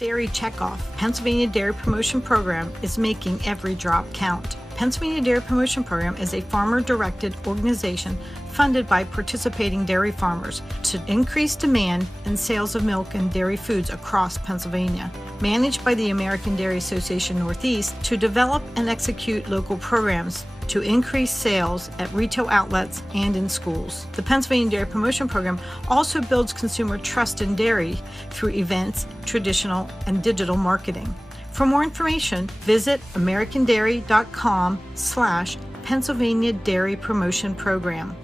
Dairy Checkoff. Pennsylvania Dairy Promotion Program is making every drop count. Pennsylvania Dairy Promotion Program is a farmer-directed organization funded by participating dairy farmers to increase demand and sales of milk and dairy foods across Pennsylvania. Managed by the American Dairy Association Northeast to develop and execute local programs to increase sales at retail outlets and in schools. The Pennsylvania Dairy Promotion Program also builds consumer trust in dairy through events, traditional, and digital marketing. For more information, visit americandairy.com/Pennsylvania Dairy Promotion Program.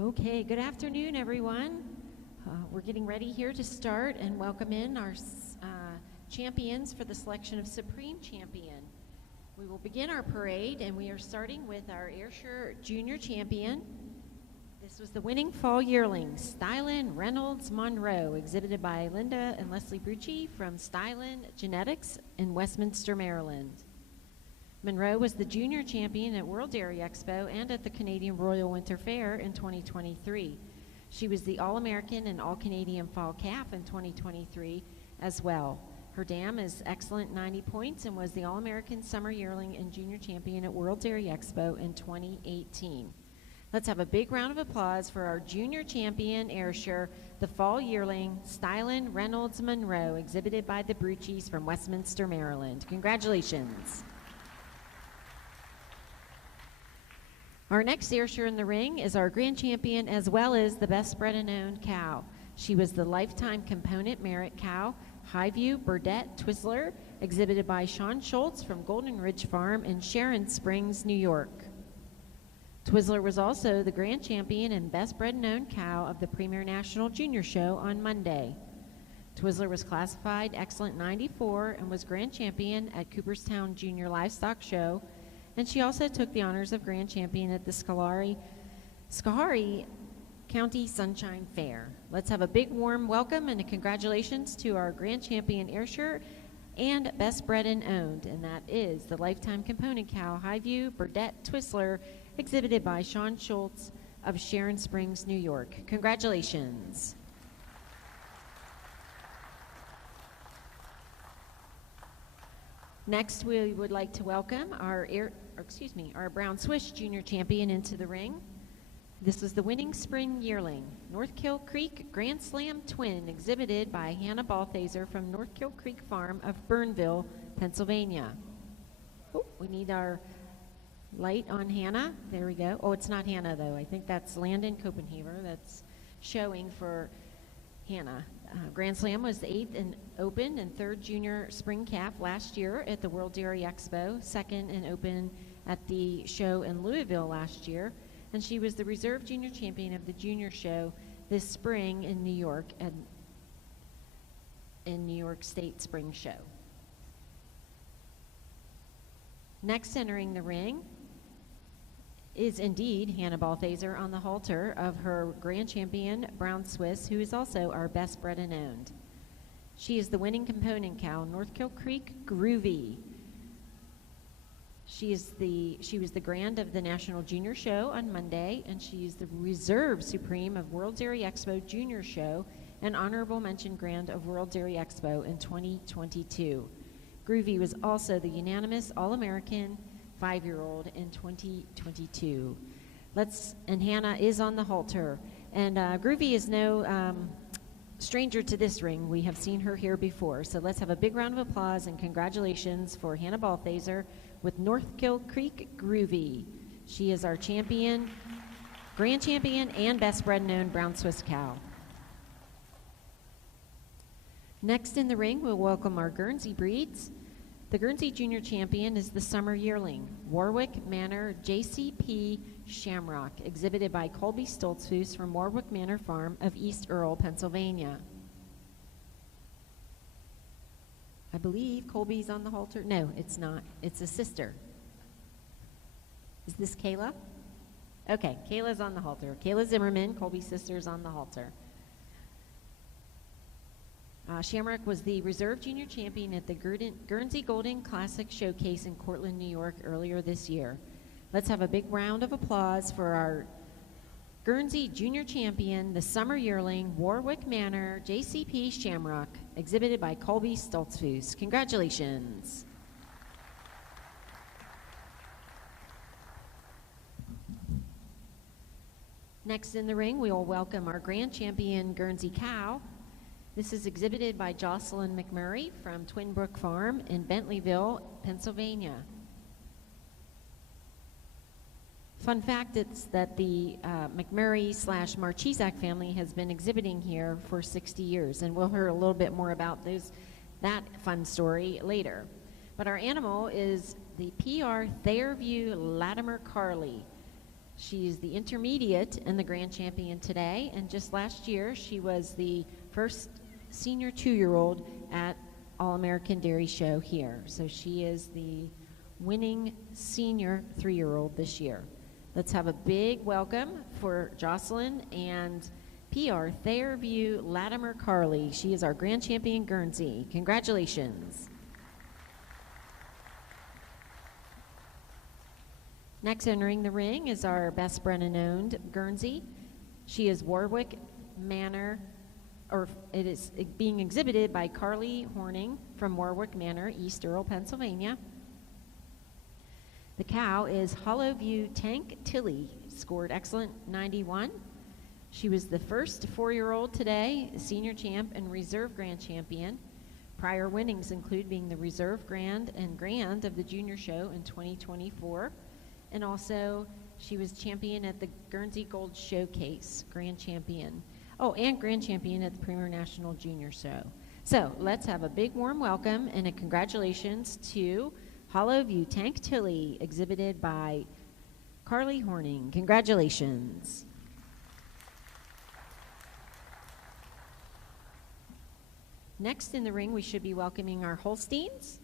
Okay, good afternoon, everyone. We're getting ready here to start and welcome in our champions for the selection of Supreme Champion. We will begin our parade, and we are starting with our Ayrshire Junior Champion. This was the winning fall yearling, Stylin Reynolds Monroe, exhibited by Linda and Leslie Brucci from Stylin Genetics in Westminster, Maryland. Monroe was the junior champion at World Dairy Expo and at the Canadian Royal Winter Fair in 2023. She was the All-American and All-Canadian Fall Calf in 2023 as well. Her dam is excellent 90 points and was the All-American Summer Yearling and Junior Champion at World Dairy Expo in 2018. Let's have a big round of applause for our junior champion, Ayrshire, the Fall Yearling, Stylin Reynolds Monroe, exhibited by the Bruccis from Westminster, Maryland. Congratulations. Our next Ayrshire in the ring is our grand champion as well as the best bred and owned cow. She was the Lifetime Component Merit Cow, Highview Burdette Twizzler, exhibited by Sean Schultz from Golden Ridge Farm in Sharon Springs, New York. Twizzler was also the grand champion and best bred and owned cow of the Premier National Junior Show on Monday. Twizzler was classified Excellent 94 and was grand champion at Cooperstown Junior Livestock Show, and she also took the honors of grand champion at the Schoharie County Sunshine Fair. Let's have a big warm welcome and a congratulations to our grand champion Ayrshire and best bred and owned, and that is the Lifetime Component Cow Highview Burdette Twizzler, exhibited by Sean Schultz of Sharon Springs, New York. Congratulations. Next, we would like to welcome our Brown Swiss Junior Champion into the ring. This was the winning spring yearling, Northkill Creek Grand Slam Twin, exhibited by Hannah Balthaser from Northkill Creek Farm of Burnville, Pennsylvania. Oh, we need our light on Hannah. There we go. Oh, it's not Hannah, though. I think that's Landon Copenhaver that's showing for Hannah. Grand Slam was the 8th and Open and 3rd Junior Spring Calf last year at the World Dairy Expo, 2nd and Open at the show in Louisville last year, and she was the Reserve Junior Champion of the Junior Show this spring in New York in New York State Spring Show. Next entering the ring is indeed Hannah Balthaser on the halter of her grand champion, Brown Swiss, who is also our best bred and owned. She is the winning component cow, Northkill Creek Groovy. She was the grand of the National Junior Show on Monday, and she is the Reserve Supreme of World Dairy Expo Junior Show and honorable mention grand of World Dairy Expo in 2022. Groovy was also the unanimous All-American 5-year-old in 2022. And Hannah is on the halter. And Groovy is no stranger to this ring. We have seen her here before. So let's have a big round of applause and congratulations for Hannah Balthaser with Northkill Creek Groovy. She is our champion, grand champion, and best bred and owned Brown Swiss cow. Next in the ring, we'll welcome our Guernsey breeds. The Guernsey Junior Champion is the Summer Yearling, Warwick Manor JCP Shamrock, exhibited by Colby Stoltzfus from Warwick Manor Farm of East Earl, Pennsylvania. I believe Colby's on the halter. No, it's not. It's a sister. Is this Kayla? Okay, Kayla's on the halter. Kayla Zimmerman, Colby's sister's on the halter. Shamrock was the Reserve Junior Champion at the Guernsey Golden Classic Showcase in Cortland, New York earlier this year. Let's have a big round of applause for our Guernsey Junior Champion, the Summer Yearling, Warwick Manor JCP Shamrock, exhibited by Colby Stoltzfus. Congratulations. Next in the ring, we will welcome our Grand Champion Guernsey Cow. This is exhibited by Jocelyn McMurray from Twin Brook Farm in Bentleyville, Pennsylvania. Fun fact is that the McMurray/Marchizak family has been exhibiting here for 60 years, and we'll hear a little bit more about that fun story later. But our animal is the PR Thairview Latimer Carley. She is the intermediate and the grand champion today, and just last year she was the first senior 2-year-old at All-American Dairy Show here. So she is the winning senior 3-year-old this year. Let's have a big welcome for Jocelyn and PR Thairview Latimer Carley. She is our grand champion Guernsey. Congratulations. Next entering the ring is our Bess Brennan-owned Guernsey. She is Warwick Manor, or it is being exhibited by Carly Horning from Warwick Manor, East Earl, Pennsylvania. The cow is Hollowview Tank Tilly, scored excellent 91. She was the first 4-year-old today, senior champ and reserve grand champion. Prior winnings include being the reserve grand and grand of the junior show in 2024. And also, she was champion at the Guernsey Gold Showcase, grand champion. Oh, and grand champion at the Premier National Junior Show. So let's have a big warm welcome and a congratulations to Hollowview Tank Tilly, exhibited by Carly Horning. Congratulations. Next in the ring, we should be welcoming our Holsteins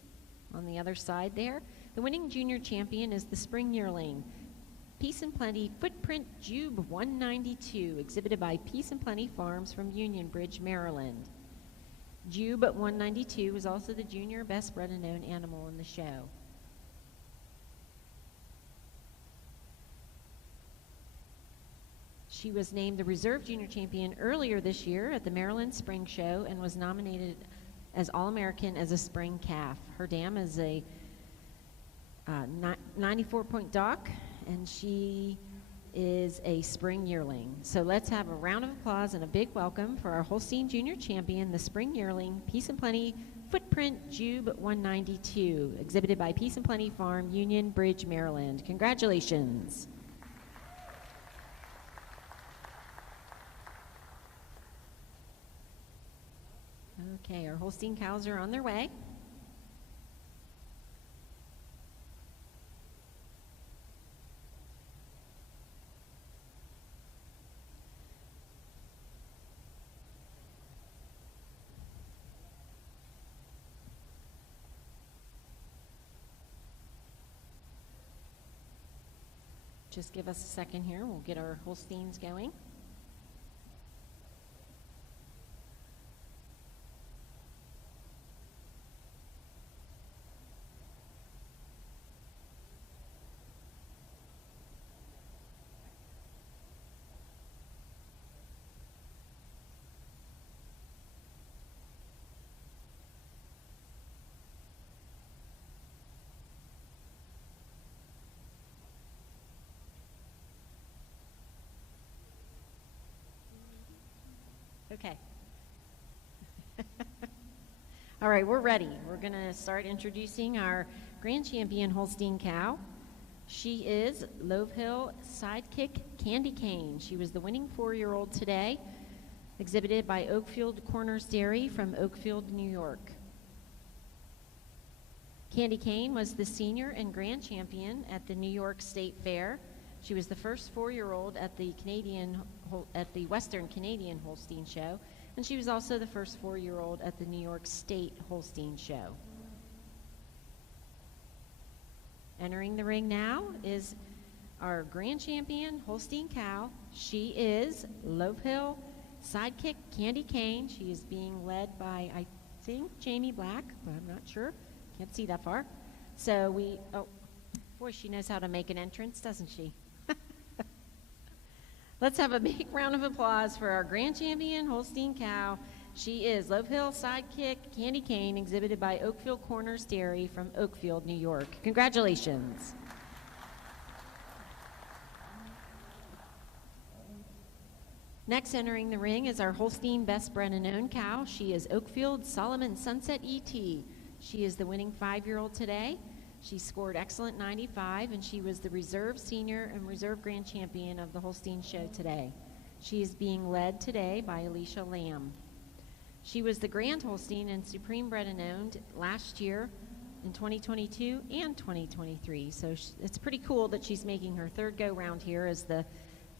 on the other side there. The winning junior champion is the spring yearling, Peace and Plenty Footprint Jube 192, exhibited by Peace and Plenty Farms from Union Bridge, Maryland. Jube 192 was also the junior best bred and known animal in the show. She was named the reserve junior champion earlier this year at the Maryland Spring Show and was nominated as All-American as a spring calf. Her dam is a 94-point dock, and she is a spring yearling. So let's have a round of applause and a big welcome for our Holstein Junior Champion, the spring yearling, Peace and Plenty Footprint Jube 192, exhibited by Peace and Plenty Farm, Union Bridge, Maryland. Congratulations. Okay, our Holstein cows are on their way. Just give us a second here. We'll get our Holsteins going. Okay. All right, we're ready. We're going to start introducing our grand champion Holstein cow. She is Love Hill Sidekick Candy Cane. She was the winning 4-year-old today, exhibited by Oakfield Corners Dairy from Oakfield, New York. Candy Cane was the senior and grand champion at the New York State Fair. She was the first 4-year-old at the Western Canadian Holstein Show, and she was also the first 4-year-old at the New York State Holstein Show. Entering the ring now is our grand champion Holstein cow. She is Love Hill Sidekick Candy Cane. She is being led by, I think, Jamie Black, but I'm not sure. Can't see that far. So oh, boy, she knows how to make an entrance, doesn't she? Let's have a big round of applause for our grand champion, Holstein cow. She is Love Hill Sidekick Candy Cane, exhibited by Oakfield Corners Dairy from Oakfield, New York. Congratulations. Next entering the ring is our Holstein Best Bred and Owned cow. She is Oakfield Solomon Sunset ET. She is the winning 5-year-old today. She scored excellent 95, and she was the reserve senior and reserve grand champion of the Holstein Show today. She is being led today by Alicia Lamb. She was the Grand Holstein and Supreme Bred and Owned last year in 2022 and 2023. So it's pretty cool that she's making her third go-round here as the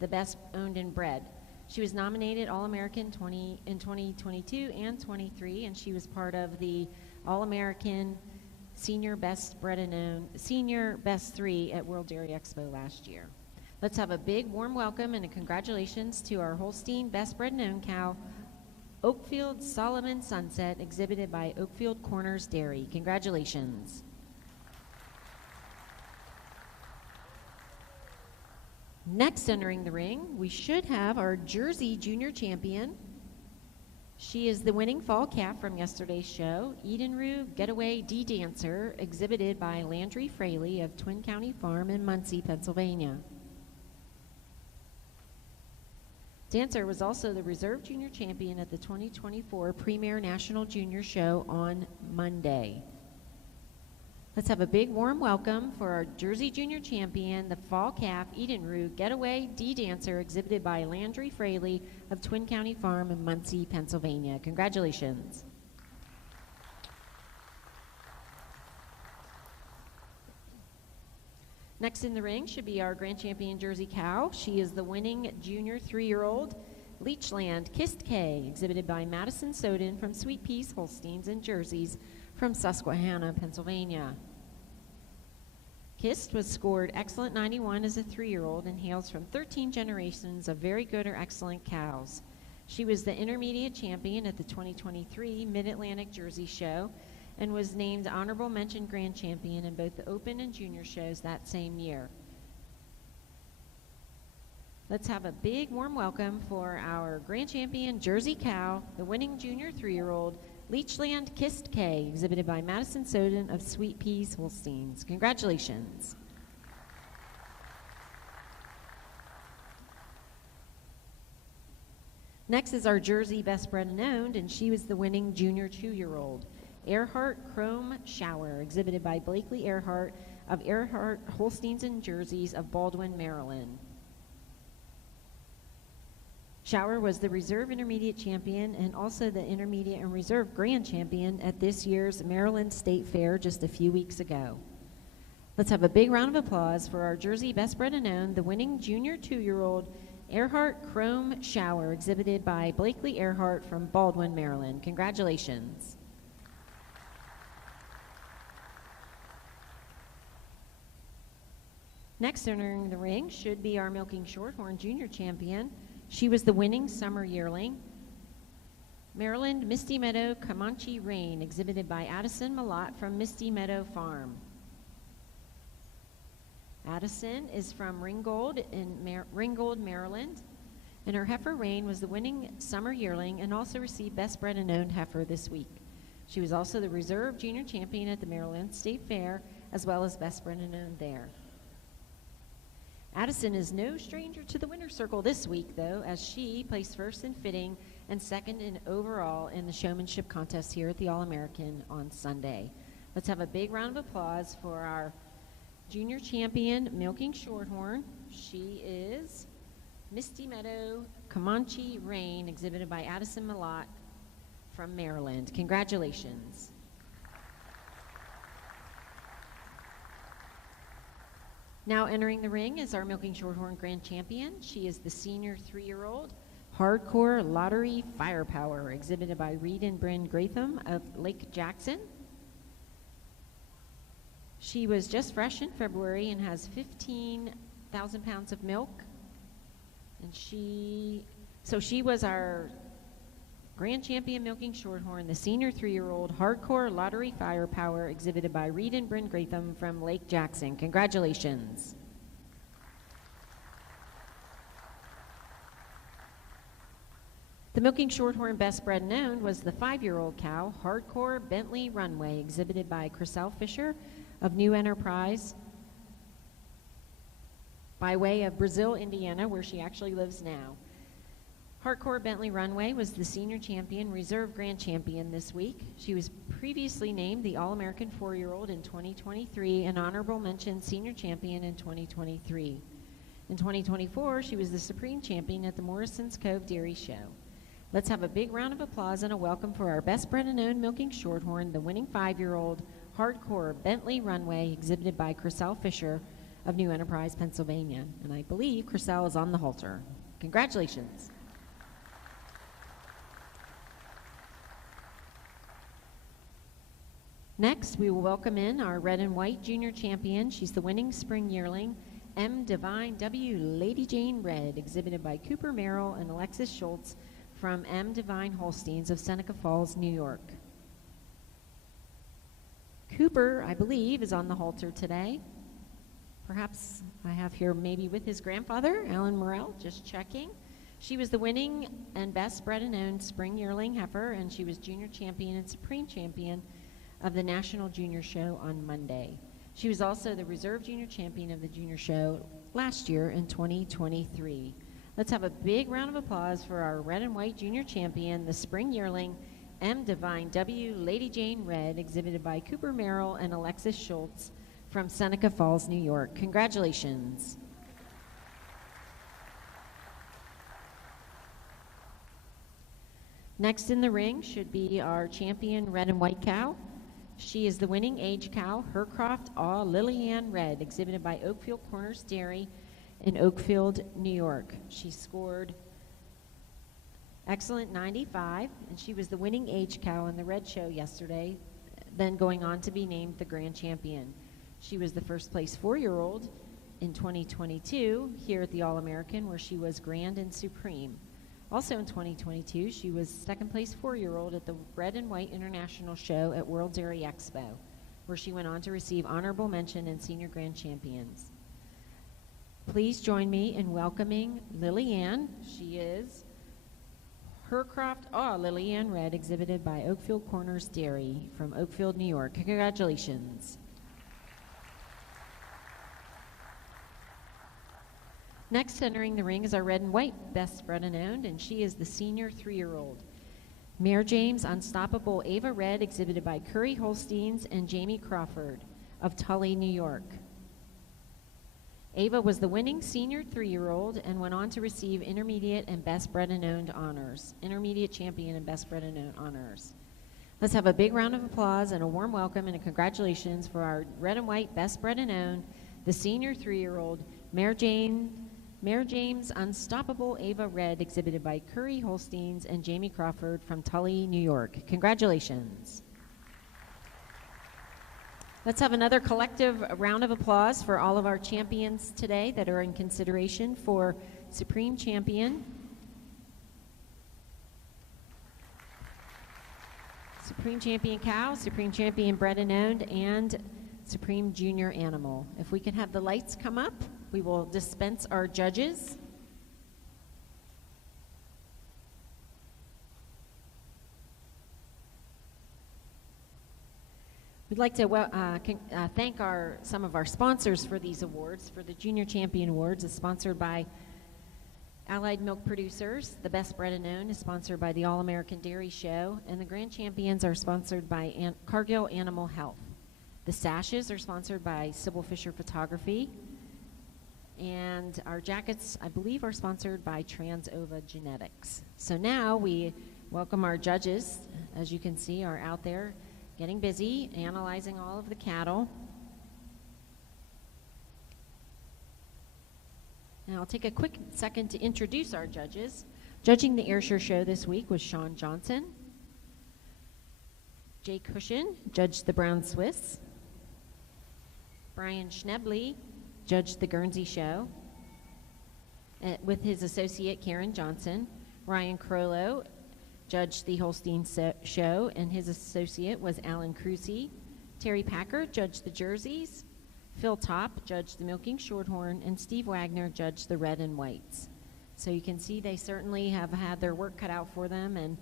best owned and bred. She was nominated All-American in 2022 and 23, and she was part of the All-American Senior Best 3 at World Dairy Expo last year. Let's have a big warm welcome and a congratulations to our Holstein Best Bred and Owned cow, Oakfield Solomon Sunset, exhibited by Oakfield Corners Dairy. Congratulations. Next entering the ring, we should have our Jersey Junior Champion. She is the winning fall calf from yesterday's show, Edenrue Getaway D-Dancer, exhibited by Landry Fraley of Twin County Farm in Muncie, Pennsylvania. Dancer was also the reserve junior champion at the 2024 Premier National Junior Show on Monday. Let's have a big warm welcome for our Jersey Junior Champion, the fall calf Edenrue Getaway D-Dancer, exhibited by Landry Fraley of Twin County Farm in Muncie, Pennsylvania. Congratulations. Next in the ring should be our Grand Champion Jersey cow. She is the winning junior 3-year-old Leechland Kissed K, exhibited by Madison Soden from Sweet Peace Holsteins and Jerseys from Susquehanna, Pennsylvania. Kissed was scored excellent 91 as a 3-year-old and hails from 13 generations of very good or excellent cows. She was the intermediate champion at the 2023 Mid-Atlantic Jersey Show and was named Honorable Mention Grand Champion in both the Open and Junior shows that same year. Let's have a big warm welcome for our Grand Champion Jersey cow, the winning junior 3-year-old Leechland Kissed K, exhibited by Madison Soden of Sweet Peas Holsteins. Congratulations. Next is our Jersey Best Bred and Owned, and she was the winning junior 2-year-old Earhart Chrome Shower, exhibited by Blakely Earhart of Earhart Holsteins and Jerseys of Baldwin, Maryland. Shower was the reserve intermediate champion and also the intermediate and reserve grand champion at this year's Maryland State Fair just a few weeks ago. Let's have a big round of applause for our Jersey Best Bred and Owned, the winning junior 2-year-old Earhart Chrome Shower, exhibited by Blakely Earhart from Baldwin, Maryland. Congratulations. Next entering the ring should be our Milking Shorthorn Junior Champion. She was the winning summer yearling, Maryland Misty Meadow Comanche Rain, exhibited by Addison Malott from Misty Meadow Farm. Addison is from Ringgold in Ringgold, Maryland, and her heifer Rain was the winning summer yearling and also received Best Bred and Owned heifer this week. She was also the reserve junior champion at the Maryland State Fair, as well as Best Bred and Owned there. Addison is no stranger to the winner's circle this week, though, as she placed first in fitting and second in overall in the showmanship contest here at the All-American on Sunday. Let's have a big round of applause for our junior champion, Milking Shorthorn. She is Misty Meadow Comanche Rain, exhibited by Addison Malott from Maryland. Congratulations. Now entering the ring is our Milking Shorthorn Grand Champion. She is the senior 3-year-old Hardcore Lottery Firepower, exhibited by Reed and Bryn Gratham of Lake Jackson. She was just fresh in February and has 15,000 pounds of milk. And she was our Grand Champion Milking Shorthorn, the senior 3-year-old Hardcore Lottery Firepower, exhibited by Reed and Bryn Gratham from Lake Jackson. Congratulations. The Milking Shorthorn Best Bred and Owned was the 5-year-old cow, Hardcore Bentley Runway, exhibited by Chriselle Fisher of New Enterprise by way of Brazil, Indiana, where she actually lives now. Hardcore Bentley Runway was the senior champion, reserve grand champion this week. She was previously named the All-American 4-year-old in 2023 and honorable mention senior champion in 2023. In 2024, she was the supreme champion at the Morrison's Cove Dairy Show. Let's have a big round of applause and a welcome for our Best Bred and Owned Milking Shorthorn, the winning 5-year-old hardcore Bentley runway exhibited by Chriselle Fisher of New Enterprise, Pennsylvania. And I believe Chriselle is on the halter. Congratulations. Next, we will welcome in our red and white junior champion. She's the winning spring yearling, M. Divine W. Lady Jane Red, exhibited by Cooper Merrill and Alexis Schultz from M. Divine Holsteins of Seneca Falls, New York. Cooper, I believe, is on the halter today. Perhaps I have here maybe with his grandfather, Alan Morrell, just checking. She was the winning and best bred and owned spring yearling heifer, and she was junior champion and supreme champion of the National Junior Show on Monday. She was also the reserve junior champion of the junior show last year in 2023. Let's have a big round of applause for our red and white junior champion, the spring yearling, M. Divine W. Lady Jane Red, exhibited by Cooper Merrill and Alexis Schultz from Seneca Falls, New York. Congratulations. Next in the ring should be our champion red and white cow. She is the winning age cow, Hercroft Aw Lillian Red, exhibited by Oakfield Corners Dairy in Oakfield, New York. She scored excellent 95, and she was the winning age cow in the red show yesterday, then going on to be named the grand champion. She was the first place 4-year-old in 2022 here at the All-American, where she was grand and supreme. Also in 2022, she was second place 4-year-old at the Red and White International Show at World Dairy Expo, where she went on to receive honorable mention and senior grand champions. Please join me in welcoming Lillian. She is Hercroft Aw Lillian Red, exhibited by Oakfield Corners Dairy from Oakfield, New York. Congratulations. Next, entering the ring is our red and white best bred and owned, and she is the senior 3-year-old. Mayor James Unstoppable Ava Red, exhibited by Curry Holsteins and Jamie Crawford of Tully, New York. Ava was the winning senior 3-year-old and went on to receive intermediate and best bred and owned honors, intermediate champion and best bred and owned honors. Let's have a big round of applause and a warm welcome and a congratulations for our red and white best bred and owned, the senior 3-year-old, Mayor James Unstoppable Ava Red, exhibited by Curry Holsteins and Jamie Crawford from Tully, New York. Congratulations. Let's have another collective round of applause for all of our champions today that are in consideration for Supreme Champion, Supreme Champion Cow, Supreme Champion Bred and Owned, and Supreme Junior Animal. If we can have the lights come up, we will dispense our judges. We'd like to thank some of our sponsors for these awards. For the Junior Champion Awards is sponsored by Allied Milk Producers. The Best Bred and Owned is sponsored by the All-American Dairy Show. And the Grand Champions are sponsored by Cargill Animal Health. The sashes are sponsored by Sybil Fisher Photography. And our jackets, I believe, are sponsored by Transova Genetics. So now we welcome our judges. As you can see, are out there getting busy, analyzing all of the cattle. And I'll take a quick second to introduce our judges. Judging the Ayrshire Show this week was Sean Johnson. Jay Cushion judged the Brown Swiss. Brian Schnebley judged the Guernsey Show with his associate Karen Johnson. Ryan Crollo judged the Holstein Show, and his associate was Alan Crucy. Terry Packer judged the Jerseys. Phil Topp judged the Milking Shorthorn, and Steve Wagner judged the Red and Whites. So you can see they certainly have had their work cut out for them, and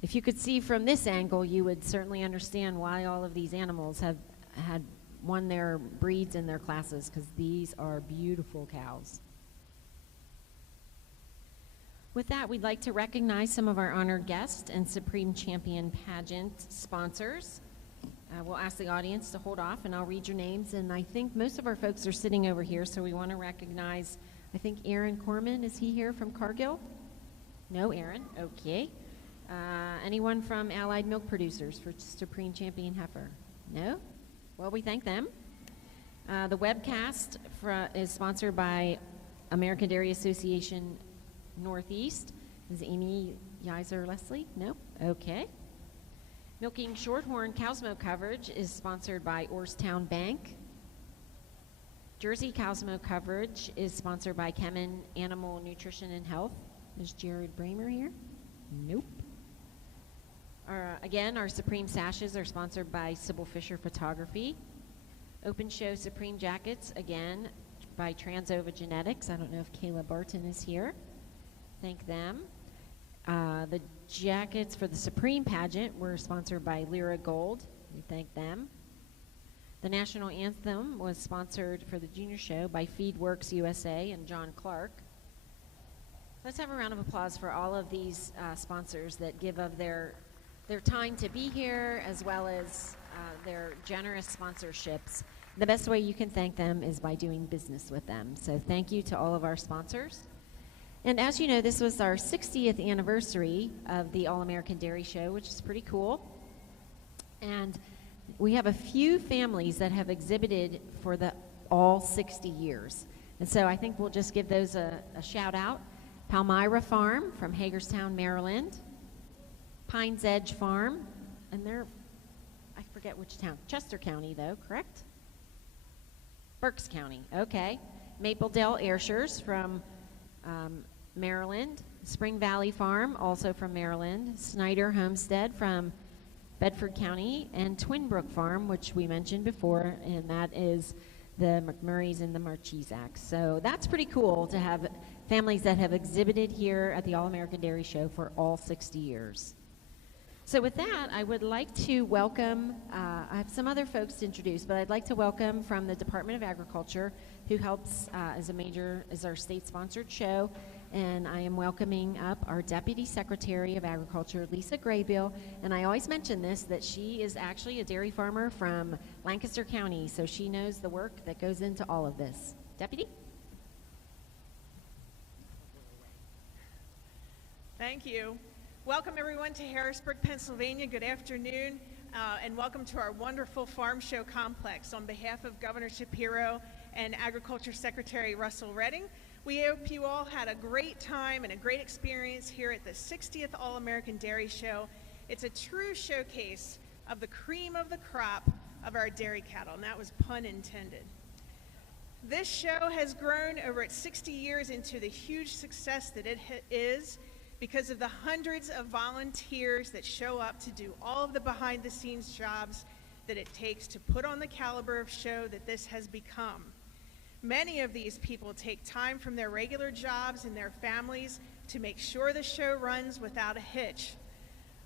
if you could see from this angle, you would certainly understand why all of these animals have had won their breeds in their classes, because these are beautiful cows. With that, we'd like to recognize some of our honored guests and Supreme Champion Pageant sponsors. We'll ask the audience to hold off, and I'll read your names. And I think most of our folks are sitting over here, so we want to recognize, I think Aaron Corman, is he here from Cargill? No, Aaron, okay. Anyone from Allied Milk Producers for Supreme Champion Heifer? No? Well, we thank them. The webcast is sponsored by American Dairy Association Northeast. Is Amy Yiser Leslie? No? Okay. Milking Shorthorn Cow's Milk coverage is sponsored by Orrstown Bank. Jersey Cow's Milk coverage is sponsored by Kemin Animal Nutrition and Health. Is Jared Bramer here? Nope. Again, our Supreme Sashes are sponsored by Sybil Fisher Photography. Open Show Supreme Jackets, again, by Transova Genetics. I don't know if Kayla Barton is here. Thank them. The jackets for the Supreme Pageant were sponsored by Lyra Gold. We thank them. The National Anthem was sponsored for the Junior Show by Feedworks USA and John Clark. Let's have a round of applause for all of these sponsors that give of their time to be here, as well as their generous sponsorships. The best way you can thank them is by doing business with them. So thank you to all of our sponsors. And as you know, this was our 60th anniversary of the All-American Dairy Show, which is pretty cool. And we have a few families that have exhibited for all 60 years. And so I think we'll just give those a shout out. Palmyra Farm from Hagerstown, Maryland. Pines Edge Farm, and they're, I forget which town, Chester County though, correct? Berks County, okay. Maple Dell Ayrshires from Maryland. Spring Valley Farm, also from Maryland. Snyder Homestead from Bedford County, and Twin Brook Farm, which we mentioned before, and that is the McMurrays and the Marchesaks. So that's pretty cool to have families that have exhibited here at the All-American Dairy Show for all 60 years. So with that, I would like to welcome, I have some other folks to introduce, but I'd like to welcome from the Department of Agriculture, who helps as our state-sponsored show, and I am welcoming up our Deputy Secretary of Agriculture, Lisa Graybill, and I always mention this, that she is actually a dairy farmer from Lancaster County, so she knows the work that goes into all of this. Deputy? Thank you. Welcome everyone to Harrisburg, Pennsylvania. Good afternoon, and welcome to our wonderful farm show complex. On behalf of Governor Shapiro and Agriculture Secretary Russell Redding, we hope you all had a great time and a great experience here at the 60th All-American Dairy Show. It's a true showcase of the cream of the crop of our dairy cattle, and that was pun intended. This show has grown over its 60 years into the huge success that it is, because of the hundreds of volunteers that show up to do all of the behind-the-scenes jobs that it takes to put on the caliber of show that this has become. Many of these people take time from their regular jobs and their families to make sure the show runs without a hitch.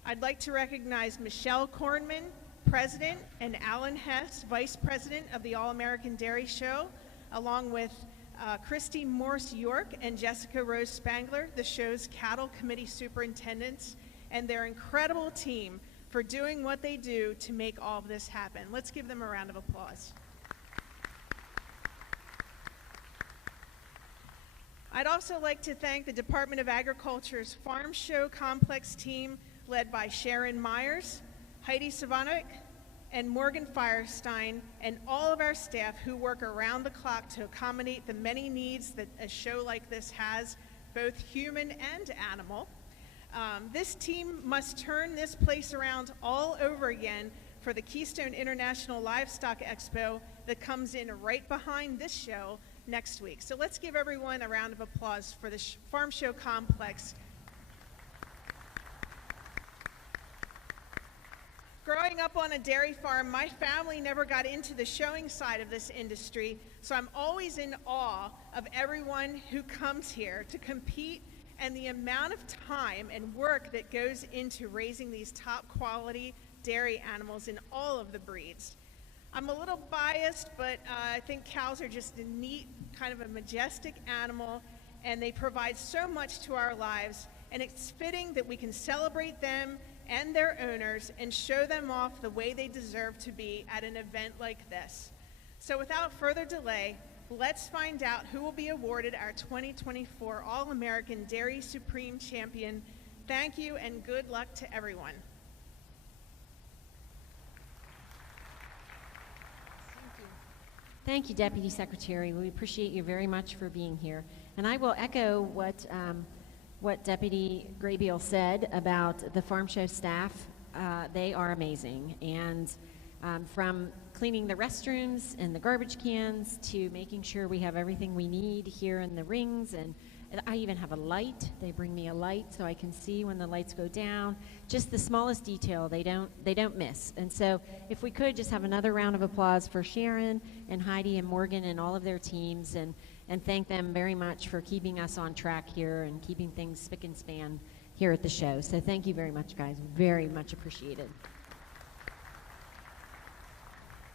I'd like to recognize Michelle Kornman, President, and Alan Hess, Vice President of the All-American Dairy Show, along with Christy Morse York and Jessica Rose Spangler, the show's cattle committee superintendents, and their incredible team for doing what they do to make all of this happen. Let's give them a round of applause. I'd also like to thank the Department of Agriculture's Farm Show Complex team, led by Sharon Myers, Heidi Savanovic, and Morgan Firestein, and all of our staff who work around the clock to accommodate the many needs that a show like this has, both human and animal. This team must turn this place around all over again for the Keystone International Livestock Expo that comes in right behind this show next week. So let's give everyone a round of applause for the Farm Show Complex. Growing up on a dairy farm, my family never got into the showing side of this industry, so I'm always in awe of everyone who comes here to compete and the amount of time and work that goes into raising these top quality dairy animals in all of the breeds. I'm a little biased, but I think cows are just a neat, kind of a majestic animal, and they provide so much to our lives, and it's fitting that we can celebrate them and their owners and show them off the way they deserve to be at an event like this. So without further delay, let's find out who will be awarded our 2024 All-American Dairy Supreme Champion. Thank you and good luck to everyone. Thank you, Deputy Secretary. We appreciate you very much for being here. And I will echo what Deputy Graybeal said about the farm show staff. They are amazing. And from cleaning the restrooms and the garbage cans to making sure we have everything we need here in the rings, and I even have a light. They bring me a light so I can see when the lights go down. Just the smallest detail they don't miss. And so if we could just have another round of applause for Sharon and Heidi and Morgan and all of their teams, and thank them very much for keeping us on track here and keeping things spick and span here at the show. So thank you very much, guys. Very much appreciated.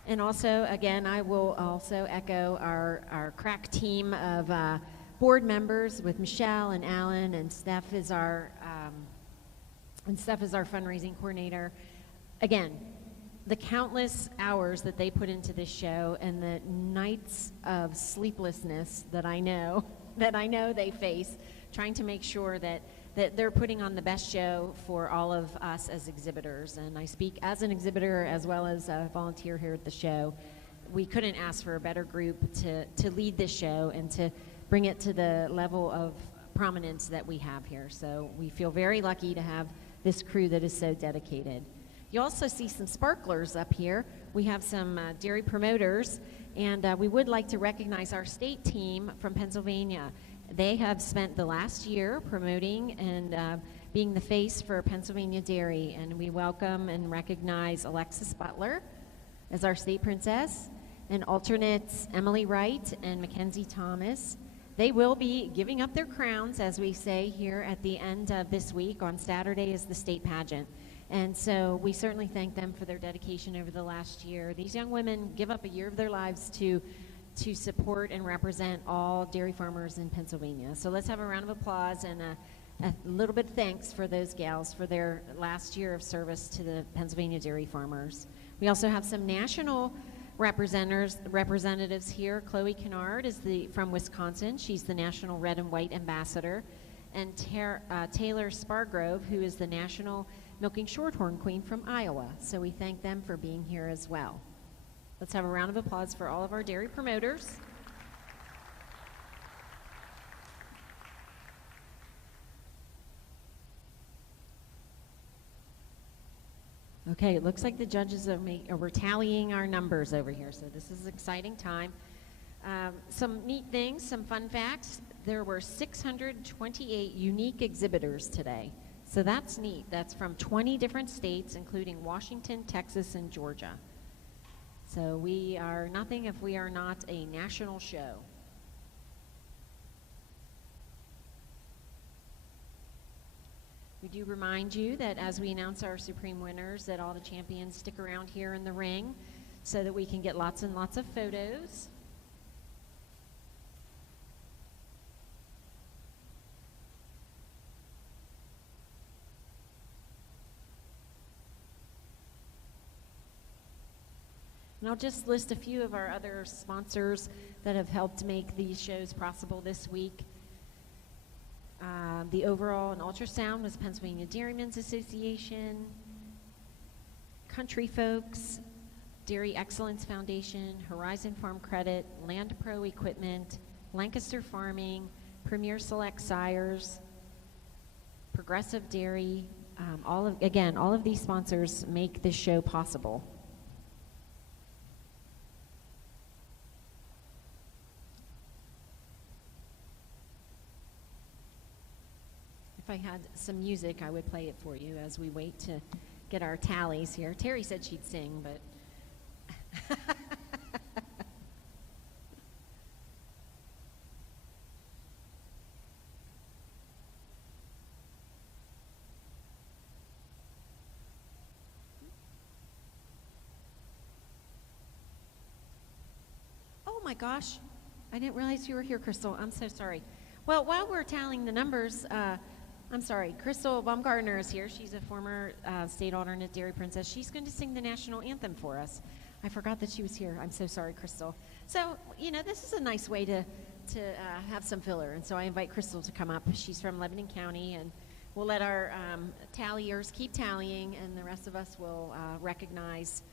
And also, again, I will also echo our crack team of board members with Michelle and Alan, and Steph is our fundraising coordinator. Again, the countless hours that they put into this show and the nights of sleeplessness that I know they face, trying to make sure that they're putting on the best show for all of us as exhibitors. And I speak as an exhibitor as well as a volunteer here at the show. We couldn't ask for a better group to lead this show and to bring it to the level of prominence that we have here. So we feel very lucky to have this crew that is so dedicated. You also see some sparklers up here. We have some dairy promoters, and we would like to recognize our state team from Pennsylvania. They have spent the last year promoting and being the face for Pennsylvania Dairy, and we welcome and recognize Alexis Butler as our state princess, and alternates Emily Wright and Mackenzie Thomas. They will be giving up their crowns, as we say, here at the end of this week. On Saturday is the state pageant. And so we certainly thank them for their dedication over the last year. These young women give up a year of their lives to support and represent all dairy farmers in Pennsylvania. So let's have a round of applause and a little bit of thanks for those gals for their last year of service to the Pennsylvania dairy farmers. We also have some national representatives here. Chloe Kennard is from Wisconsin. She's the National Red and White Ambassador. And Taylor Spargrove, who is the National Milking Shorthorn Queen from Iowa. So we thank them for being here as well. Let's have a round of applause for all of our dairy promoters. Okay, it looks like the judges are tallying our numbers over here, so this is an exciting time. Some neat things, some fun facts. There were 628 unique exhibitors today, so that's neat. That's from 20 different states, including Washington, Texas, and Georgia. So we are nothing if we are not a national show. We do remind you that as we announce our Supreme winners, that all the champions stick around here in the ring so that we can get lots and lots of photos. And I'll just list a few of our other sponsors that have helped make these shows possible this week. The overall and ultrasound was Pennsylvania Dairymen's Association, Country Folks, Dairy Excellence Foundation, Horizon Farm Credit, Land Pro Equipment, Lancaster Farming, Premier Select Sires, Progressive Dairy. All of these sponsors make this show possible. If I had some music, I would play it for you as we wait to get our tallies here. Terry said she'd sing, but oh my gosh, I didn't realize you were here, Crystal. I'm so sorry. Well, while we're tallying the numbers, I'm sorry, Crystal Baumgartner is here. She's a former state alternate dairy princess. She's going to sing the national anthem for us. I forgot that she was here. I'm so sorry, Crystal. So, you know, this is a nice way to have some filler. And so I invite Crystal to come up. She's from Lebanon County, and we'll let our talliers keep tallying, and the rest of us will recognize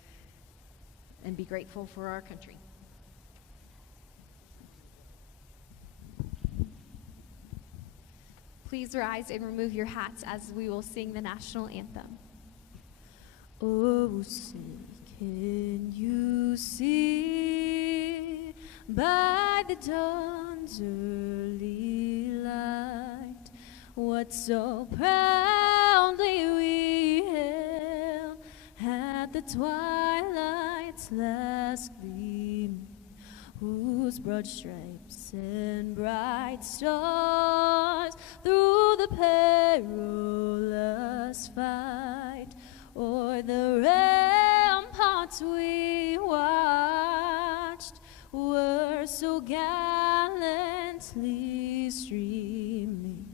and be grateful for our country. Please rise and remove your hats as we will sing the national anthem. Oh, say, can you see by the dawn's early light what so proudly we hailed at the twilight's last gleam, whose broad stripes and bright stars through the perilous fight o'er the ramparts we watched were so gallantly streaming,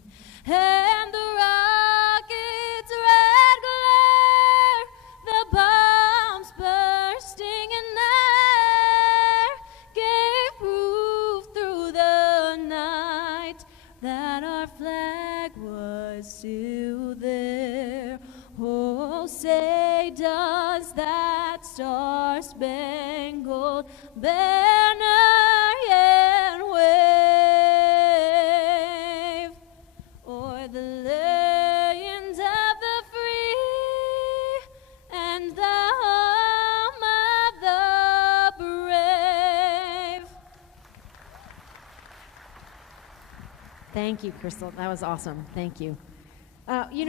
and the rocket's red glare, the bombs bursting in air, gave proof through the night that our flag was still there. Oh, say, does that star-spangled banner yet wave o'er the land of the free and the home of the brave? Thank you, Crystal. That was awesome. Thank you.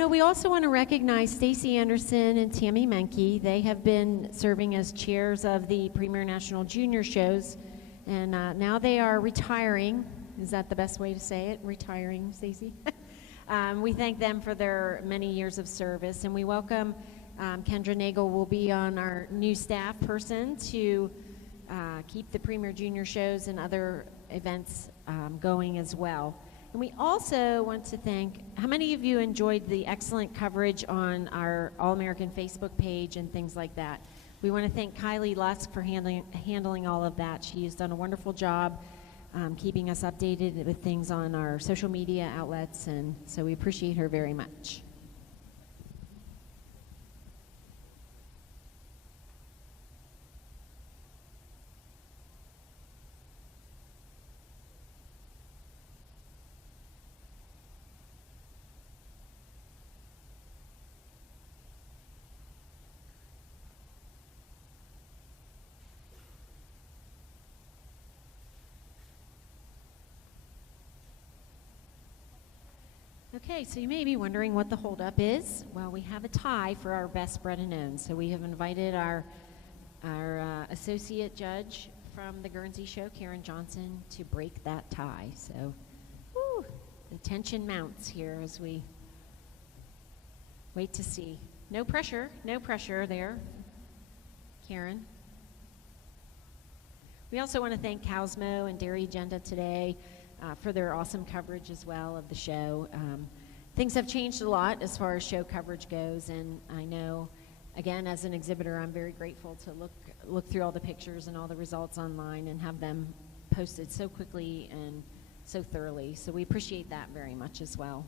We also want to recognize Stacy Anderson and Tammy Menke. They have been serving as chairs of the Premier National Junior Shows, and now they are retiring. Is that the best way to say it? Retiring, Stacy? We thank them for their many years of service, and we welcome Kendra Nagel will be on our new staff person to keep the Premier Junior Shows and other events going as well. And we also want to thank, how many of you enjoyed the excellent coverage on our All-American Facebook page and things like that? We want to thank Kylie Lusk for handling all of that. She has done a wonderful job keeping us updated with things on our social media outlets, and so we appreciate her very much. Okay, so you may be wondering what the holdup is. Well, we have a tie for our best spread and known. So we have invited our associate judge from the Guernsey show, Karen Johnson, to break that tie. So, whew, the tension mounts here as we wait to see. No pressure there, Karen. We also want to thank Cosmo and Dairy Agenda today for their awesome coverage as well of the show. Things have changed a lot as far as show coverage goes, and I know, again, as an exhibitor, I'm very grateful to look through all the pictures and all the results online and have them posted so quickly and so thoroughly. So we appreciate that very much as well.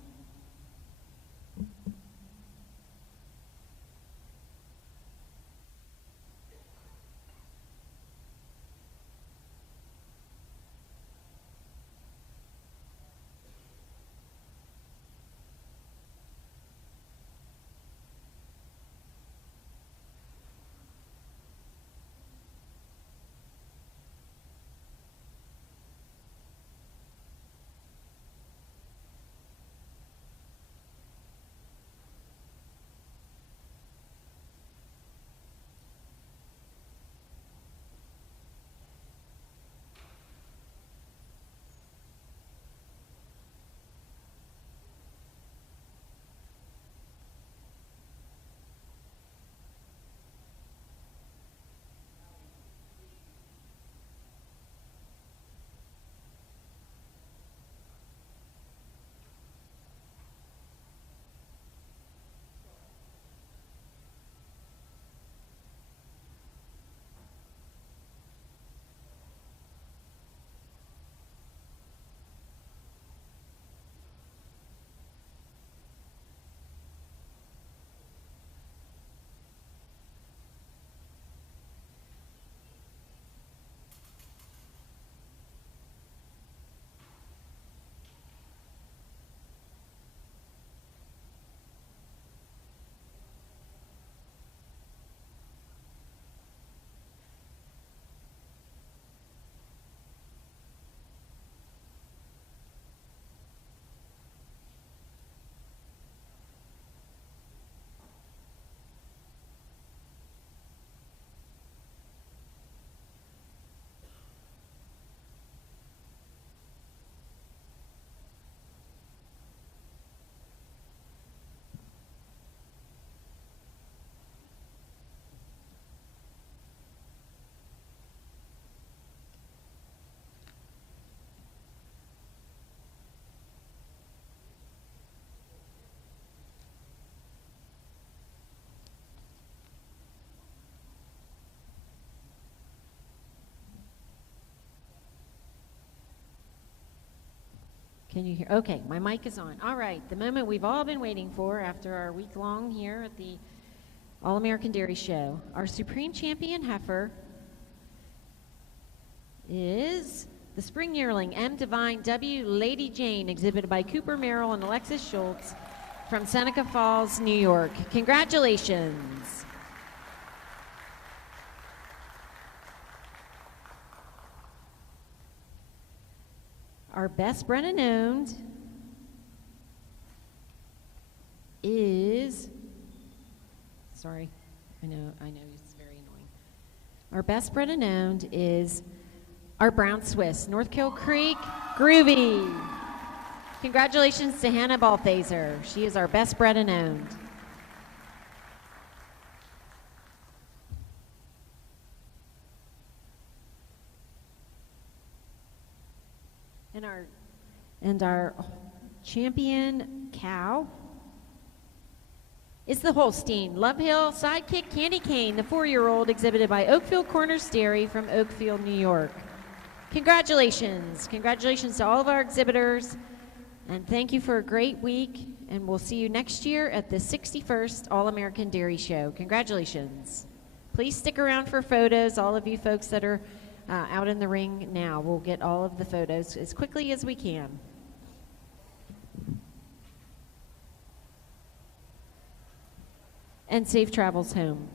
Can you hear? Okay, my mic is on. All right, the moment we've all been waiting for after our week long here at the All-American Dairy Show. Our Supreme Champion heifer is the spring yearling M Divine W Lady Jane, exhibited by Cooper Merrill and Alexis Schultz from Seneca Falls, New York. Congratulations. Our best bred and owned is, sorry, I know it's very annoying. Our best bred and owned is our Brown Swiss, North Kill Creek Groovy. Congratulations to Hannah Balthaser. She is our best bred and owned. And our champion cow is the Holstein Love Hill Sidekick Candy Cane, the 4-year-old, exhibited by Oakfield Corners Dairy from Oakfield, New York. Congratulations. Congratulations to all of our exhibitors, and thank you for a great week, and we'll see you next year at the 61st All-American Dairy Show. Congratulations. Please stick around for photos, all of you folks that are out in the ring now. We'll get all of the photos as quickly as we can. And safe travels home.